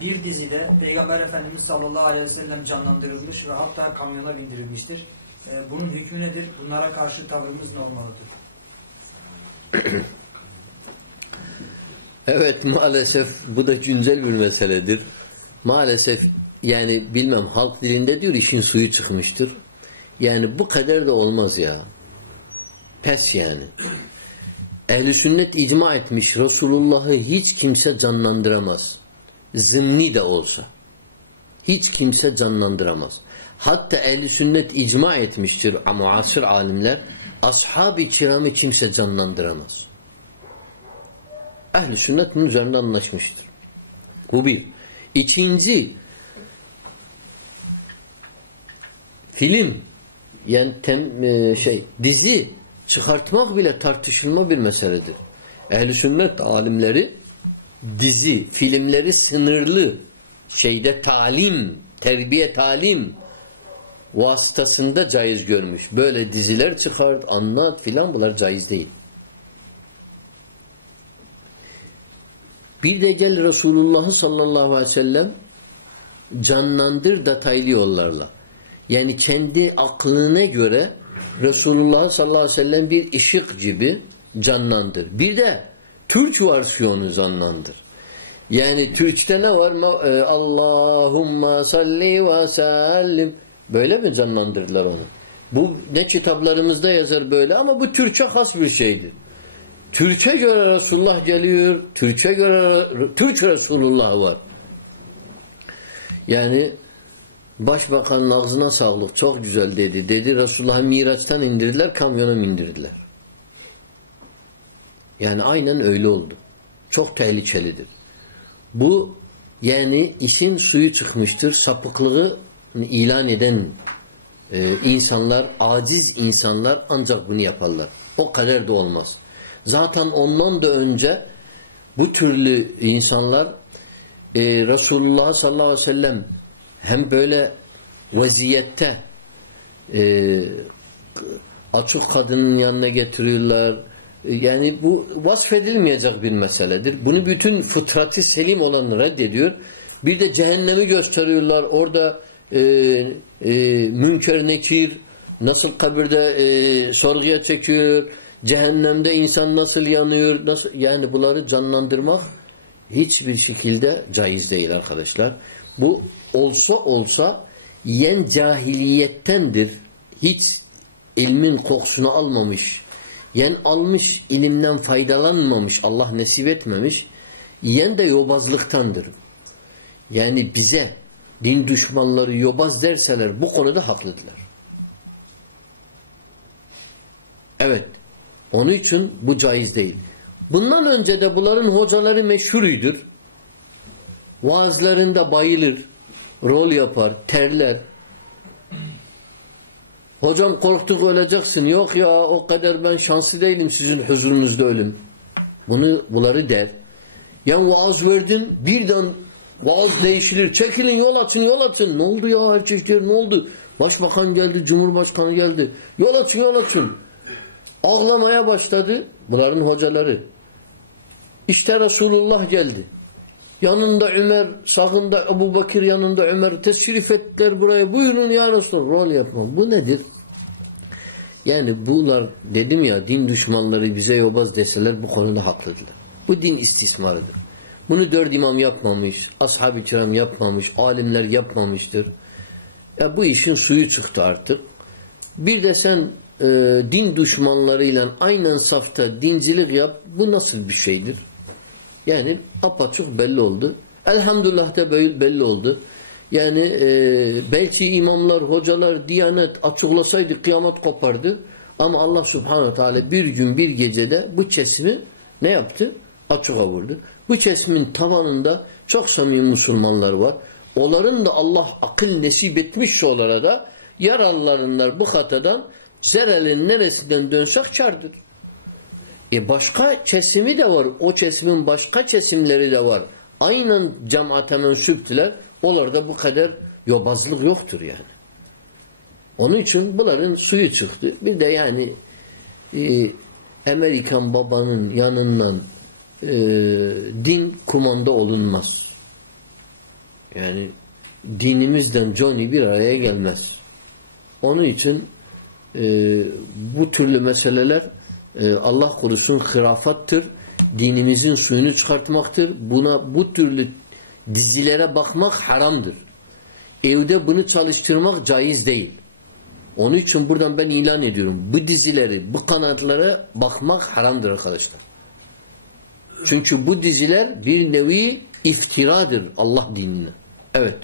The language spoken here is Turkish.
bir dizide Peygamber Efendimiz sallallahu aleyhi ve sellem canlandırılmış ve hatta kamyona bindirilmiştir. E, bunun hükmü nedir? Bunlara karşı tavrımız ne olmalıdır? Evet maalesef bu da güncel bir meseledir. Maalesef yani bilmem halk dilinde diyor işin suyu çıkmıştır. Yani bu kadar da olmaz ya. Pes yani. Ehli sünnet icma etmiş. Resulullah'ı hiç kimse canlandıramaz. Zımni de olsa. Hiç kimse canlandıramaz. Hatta ehli sünnet icma etmiştir ama asır alimler ashab-ı kiramı kimse canlandıramaz. Ehli sünnet bunun üzerinde anlaşmıştır. Bu bir. İkinci film yani tem, e, şey dizi çıkartmak bile tartışılma bir meseledir. Ehl-i sünnet alimleri dizi, filmleri sınırlı şeyde talim, terbiye talim vasıtasında caiz görmüş. Böyle diziler çıkart, anlat filan bunlar caiz değil. Bir de gel Resulullah'ı sallallahu aleyhi ve sellem canlandır detaylı yollarla. Yani kendi aklına göre Resulullah sallallahu aleyhi ve sellem bir ışık gibi canlandır. Bir de Türk versiyonu canlandır. Yani Türkçte ne var? E, Allahumma salli ve sellim. Böyle mi canlandırdılar onu? Bu ne kitaplarımızda yazar böyle ama bu Türkçe has bir şeydir. Türkçe göre Resulullah geliyor. Türkçe göre Türk Resulullah var. Yani Başbakanın ağzına sağlık. Çok güzel dedi. Dedi Resulullah'ı Miraç'tan indirdiler, kamyona indirdiler. Yani aynen öyle oldu. Çok tehlikelidir. Bu yani işin suyu çıkmıştır. Sapıklığı ilan eden e, insanlar, aciz insanlar ancak bunu yaparlar. O kadar da olmaz. Zaten ondan da önce bu türlü insanlar e, Resulullah sallallahu aleyhi ve sellem hem böyle vaziyette e, açık kadının yanına getiriyorlar. E, yani bu vasfedilmeyecek bir meseledir. Bunu bütün fıtratı selim olan reddediyor. Bir de cehennemi gösteriyorlar. Orada e, e, münker nekir nasıl kabirde e, sorguya çekiyor. Cehennemde insan nasıl yanıyor. Nasıl, yani bunları canlandırmak hiçbir şekilde caiz değil arkadaşlar. Bu olsa olsa yen cahiliyettendir. Hiç ilmin kokusunu almamış. Yen almış ilimden faydalanmamış. Allah nasip etmemiş. Yen de yobazlıktandır. Yani bize din düşmanları yobaz derseler bu konuda haklıdırlar. Evet. Onun için bu caiz değil. Bundan önce de bunların hocaları meşhuruydur. Vaazlarında bayılır rol yapar, terler. Hocam korktuk öleceksin. Yok ya o kadar ben şanslı değilim sizin huzurunuzda ölüm. Bunu bunları der. Yani vaaz verdin birden vaaz değişilir. Çekilin yol açın yol açın. Ne oldu ya erkekler ne oldu? Başbakan geldi, cumhurbaşkanı geldi. Yol açın yol açın. Ağlamaya başladı. Bunların hocaları. İşte Resulullah geldi. Yanında Ömer, sağında Ebu Bakır, yanında Ömer teşrif ettiler buraya. Buyurun ya Resul. Rol yapma. Bu nedir? Yani bunlar dedim ya din düşmanları bize yobaz deseler bu konuda haklıdırlar. Bu din istismarıdır. Bunu dört imam yapmamış, ashab-ı kiram yapmamış, alimler yapmamıştır. Ya bu işin suyu çıktı artık. Bir de sen e, din düşmanlarıyla aynen safta dincilik yap. Bu nasıl bir şeydir? Yani apaçık belli oldu. Elhamdülillah da belli oldu. Yani e, belki imamlar, hocalar, diyanet açıklasaydı kıyamet kopardı. Ama Allah subhanahu teala bir gün bir gecede bu kesimi ne yaptı? Açığa vurdu. Bu kesimin tavanında çok samimi Müslümanlar var. Onların da Allah akıl nesip etmiş onlara da yaralılarınlar bu hatadan zerelin neresinden dönsek kardır. E başka kesimi de var. O kesimin başka kesimleri de var. Aynen cemaate mensuptiler. Onlarda bu kadar yobazlık yoktur yani. Onun için bunların suyu çıktı. Bir de yani e, Amerikan babanın yanından e, din kumanda olunmaz. Yani dinimizden Johnny bir araya gelmez. Onun için e, bu türlü meseleler e, Allah korusun hırafattır. Dinimizin suyunu çıkartmaktır. Buna bu türlü dizilere bakmak haramdır. Evde bunu çalıştırmak caiz değil. Onun için buradan ben ilan ediyorum. Bu dizileri, bu kanatlara bakmak haramdır arkadaşlar. Çünkü bu diziler bir nevi iftiradır Allah dinine. Evet.